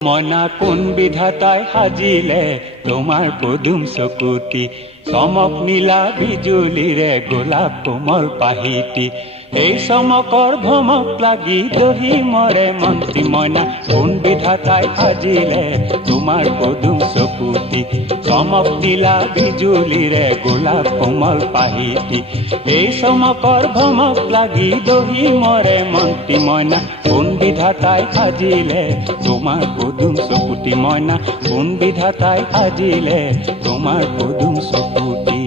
মনা কোন বিধাতায় সাজিলে তোমাৰ পদুম চকুতি, চমক নীলা বিজুলীৰে গোলাপ কোমল পাহিতি। এই চমকৰ ভমক লাগি দহি মৰে মন্ত্ৰী মইনা, কোন বিধাতায় সাজিলে তোমাৰ পদুম চকুতি, চমক নীলা বিজুলীৰে গোলাপ কোমল পাহিতি। এই চমকৰ ভমক লাগি দহি মৰে মন্ত্ৰী মইনা, কোন বিধাতায় সাজিলে তোমাৰ পদুম চকুতি মইনা, কোন বিধাতায় সাজিলে তোমাৰ পদুম চকুতি।